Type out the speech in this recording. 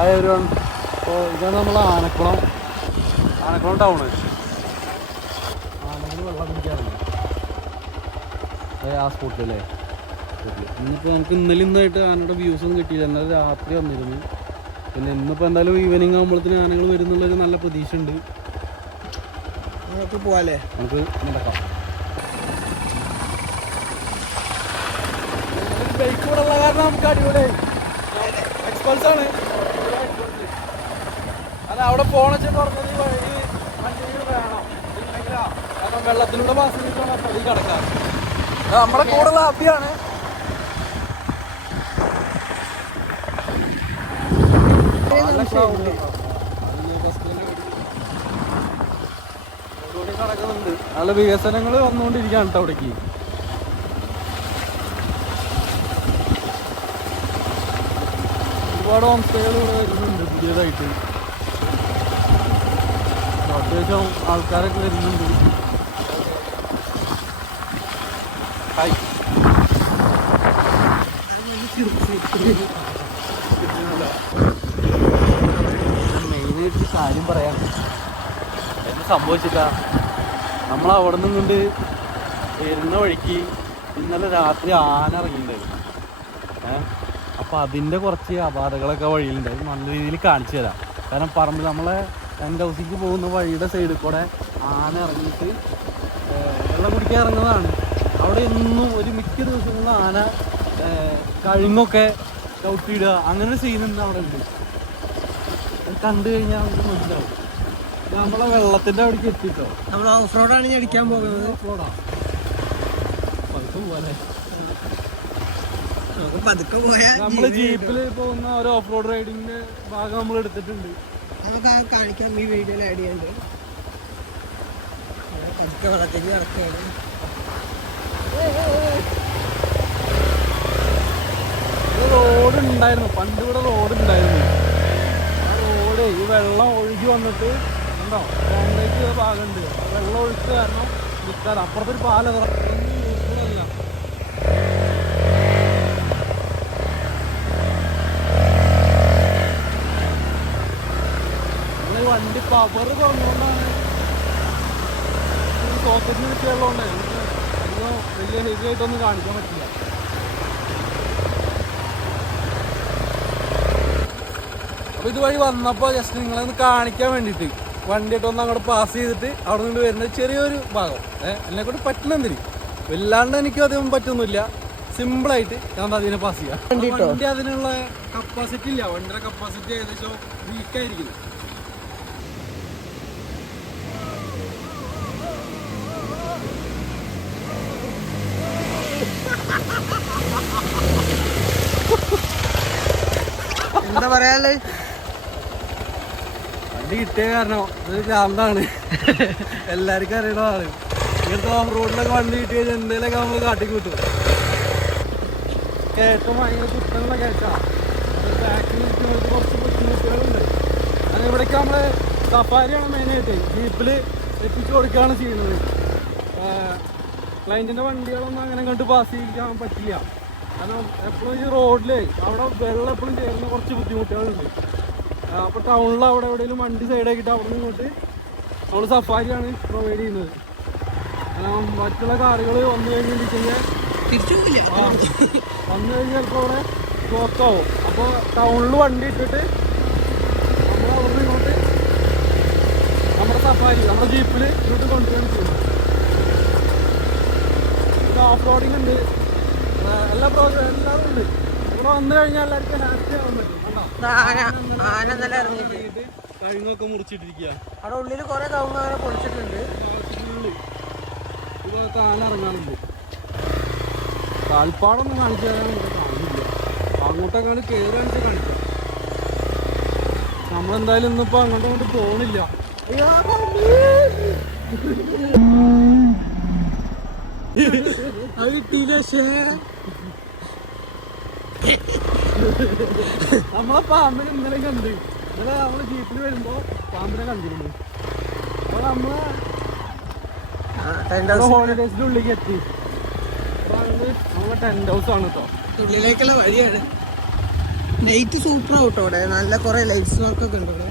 Hi everyone. അപ്പോൾ ഇതാണ് നമ്മൾ ആനക്കുളം ടൗണ്. ആനകൾ വെള്ളം കുടിക്കാറുണ്ട് ആ സ്പോട്ടിലല്ലേ. ഇന്നിപ്പോൾ നമുക്ക് ഇന്നലെയായിട്ട് ആനയുടെ വ്യൂസ് ഒന്നും കിട്ടിയില്ല. എന്നാലും രാത്രി വന്നിരുന്നു. പിന്നെ ഇന്നിപ്പോൾ എന്തായാലും ഈവനിങ് ആകുമ്പോഴത്തേന് ആനകൾ വരുന്നുള്ളൊരു നല്ല പ്രതീക്ഷ ഉണ്ട്. നമുക്ക് പോവാല്ലേ? നമുക്ക് നടക്കാം. ബൈക്ക് കൂടെ ഉള്ള കാരണം നമുക്ക് അടിപൊളിയായി. എക്സ്പൾസാണ്. അത് അവിടെ പോണെന്ന് പറഞ്ഞത് വഴി വണ്ടികൾ വേണം. കാരണം വെള്ളത്തിലൂടെ പാസ് ചെയ്തിട്ടാണ് പടി കിടക്കാം. നമ്മുടെ കൂടെ ഹാപ്പിയാണ്. നടക്കുന്നുണ്ട്. നല്ല വികസനങ്ങൾ വന്നുകൊണ്ടിരിക്കുകയാണ് കേട്ടോ അവിടേക്ക്. ഒരുപാട് ഹോം സ്റ്റേകൾ ഇവിടെ വരുന്നുണ്ട് പുതിയതായിട്ട്. അത്യാവശ്യം ആൾക്കാരൊക്കെ വരുന്നുണ്ട്. ഹായ്. മെയിനായിട്ട് കാര്യം പറയാം. എന്ത് സംഭവിച്ചിട്ടാ, നമ്മൾ അവിടെ നിന്നും കൊണ്ട് വരുന്ന വഴിക്ക് ഇന്നലെ രാത്രി ആന ഇറങ്ങിയിട്ടുണ്ടായിരുന്നു. അപ്പോൾ അതിൻ്റെ കുറച്ച് അപാകതകളൊക്കെ വഴിയിലുണ്ടായിരുന്നു. നല്ല രീതിയിൽ കാണിച്ചു തരാം. കാരണം പറമ്പിൽ നമ്മളെ ടെൻ്റ് ഹൗസിലേക്ക് പോകുന്ന വഴിയുടെ സൈഡിൽ കൂടെ ആന ഇറങ്ങിയിട്ട് വെള്ളം കുടിക്കാൻ ഇറങ്ങുന്നതാണ്. അവിടെ എന്നും ഒരു മിക്ക ദിവസങ്ങളിൽ ആന കഴുങ്ങൊക്കെ ചവിട്ടിയിടുക, അങ്ങനെ ഒരു സീനുണ്ട് അവിടെ ഉണ്ട്. അത് കണ്ടു കഴിഞ്ഞാൽ നമുക്ക് മനസ്സിലാവും. നമ്മളെ വെള്ളത്തിൻ്റെ അവിടേക്ക് എത്തിയിട്ടോ. നമ്മൾ ഓഫ് റോഡാണ് ഞാൻ അടിക്കാൻ പോകുന്നത്. ഓഫ് റോഡാണ് പതുക്കെ പോവാല്ലേ. പതുക്കെ പോയാൽ നമ്മള് ജീപ്പിൽ പോകുന്ന ഒരു ഓഫ് റോഡ് റൈഡിങ്ങിന്റെ ഭാഗം നമ്മൾ എടുത്തിട്ടുണ്ട്. നമുക്ക് കാണിക്കാം. ഈ വീഡിയോയിൽ ആഡ് ചെയ്യുന്നുണ്ട്. പതുക്കെ വെള്ളത്തേക്ക് കിടക്കുകയാണ്. റോഡ് ഉണ്ടായിരുന്നു, പണ്ട് ഇവിടെ റോഡ് ഉണ്ടായിരുന്നു. ആ റോഡ് ഈ വെള്ളം ഒഴുകി വന്നിട്ട് ഉണ്ടോ കോൺക്രീറ്റ് ഭാഗമുണ്ട്. വെള്ളം ഒഴുക്ക് കാരണം നിൽക്കാതെ അപ്പുറത്തൊരു പാലം അല്ല. നമ്മളെ വണ്ടി പവർ കുറഞ്ഞുകൊണ്ടാണ് സോക്കറ്റിന് കിട്ടിയുള്ളതുകൊണ്ട് വലിയ ഹെവി ആയിട്ടൊന്നും കാണിക്കാൻ പറ്റില്ല. അപ്പോൾ ഇതുവഴി വന്നപ്പോൾ ജസ്റ്റ് നിങ്ങളെ ഒന്ന് കാണിക്കാൻ വേണ്ടിയിട്ട് വണ്ടിയായിട്ടൊന്ന് അങ്ങോട്ട് പാസ് ചെയ്തിട്ട് അവിടെ നിന്ന് വരുന്ന ചെറിയൊരു ഭാഗം എന്നെക്കൊണ്ട് പറ്റുന്നെന്തിന് വല്ലാണ്ട് എനിക്കും അധികം പറ്റുന്നില്ല. സിമ്പിളായിട്ട് ഞാൻ അതിനെ പാസ് ചെയ്യാം. വണ്ടി അതിനുള്ള കപ്പാസിറ്റി ഇല്ല. വണ്ടിയുടെ കപ്പാസിറ്റി ഏകദേശം വീക്കായിരിക്കുന്നു. എന്താ പറയാനുള്ളത്? വണ്ടി കിട്ടിയ കാരണം അതൊരു ഭ്രാന്താണ്. എല്ലാവർക്കും അറിയണതാണ്. ഇങ്ങനത്തെ ഓഫ് റോഡിലൊക്കെ വണ്ടി കിട്ടിയ എന്തെങ്കിലുമൊക്കെ നമ്മൾ കാട്ടിക്കൂട്ടും. കയറ്റം ഭയങ്കര കുത്തനുള്ള കയറ്റാണ്. ബാക്കിൽ കുറച്ച് ബുദ്ധിമുട്ടുകളുണ്ട്. അത് ഇവിടേക്ക് നമ്മൾ സഫാരിയാണ് മെയിനായിട്ട് ജീപ്പിൽ എത്തിച്ചു കൊടുക്കുകയാണ് ചെയ്യുന്നത്. ക്ലയൻറ്റിൻ്റെ വണ്ടികളൊന്നും അങ്ങനെ കണ്ട് പാസ് ചെയ്യാൻ പറ്റില്ല. കാരണം എപ്പോഴും ഈ റോഡിൽ അവിടെ വെള്ളം എപ്പോഴും ചേരുന്ന കുറച്ച് ബുദ്ധിമുട്ടുകളുണ്ട്. അപ്പോൾ ടൗണിൽ അവിടെ എവിടെയെങ്കിലും വണ്ടി സൈഡാക്കിയിട്ട് അവിടെ നിന്ന് ഇങ്ങോട്ട് നമ്മൾ സഫാരിയാണ് പ്രൊവൈഡ് ചെയ്യുന്നത്. കാരണം മറ്റുള്ള കാറുകൾ വന്നു കഴിഞ്ഞിട്ടുണ്ടെങ്കിൽ വന്നു കഴിഞ്ഞാൽ ചിലപ്പോൾ അവിടെ ബ്ലോക്ക് ആവും. അപ്പോൾ ടൗണിൽ വണ്ടി ഇട്ടിട്ട് നമ്മൾ അവിടെ നിന്ന് ഇങ്ങോട്ട് നമ്മുടെ സഫാരി നമ്മുടെ ജീപ്പിൽ ഇങ്ങോട്ട് കൊണ്ടുവരികയാണ് ചെയ്യുന്നത്. ഇത് ഓഫ് റോഡിങ് ഉണ്ട്, എല്ലാ പ്രോഗ്രാം എല്ലാവരും ഉണ്ട്. ഇവിടെ വന്നു കഴിഞ്ഞാൽ എല്ലാവർക്കും ഹാപ്പി ആവാൻ പറ്റും. കഴുങ്ങൊക്കെ മുറിച്ചിട്ടിരിക്കുക. അവിടെ ഉള്ളിൽ കുറെ കവുങ്ങ് അങ്ങനെ പൊളിച്ചിട്ടുണ്ട്. ഇതൊക്കെ ആന ഇറങ്ങാനുണ്ട്. കാൽപ്പാടൊന്നും കാണിച്ചു തരാൻ ഇവിടെ കാണില്ല. അങ്ങോട്ടൊക്കെ കയറി കാണിച്ച് കാണിക്കാം. നമ്മളെന്തായാലും ഇന്നിപ്പോൾ അങ്ങോട്ടും ഇങ്ങോട്ട് പോകണില്ല. നമ്മളെ പാമ്പിനെ ഇന്നലെ കണ്ട്. ഇന്നലെ നമ്മള് ജീപ്പിൽ വരുമ്പോ പാമ്പിനെ കണ്ടിരുന്നു. അപ്പൊ നമ്മള് ഹോളിഡേസിന്റെ ഉള്ളിലേക്ക് എത്തി. അപ്പൊ നമ്മളെ ടെന്റ് ഹൗസ് ആണ് കേട്ടോ. ഉള്ളിലേക്കുള്ള വഴിയാണ്. ലൈറ്റ് സൂപ്പർ ആവട്ടോ ഇവിടെ, നല്ല കുറെ ലൈറ്റ്സ് വർക്കൊക്കെ ഉണ്ട് ഇവിടെ.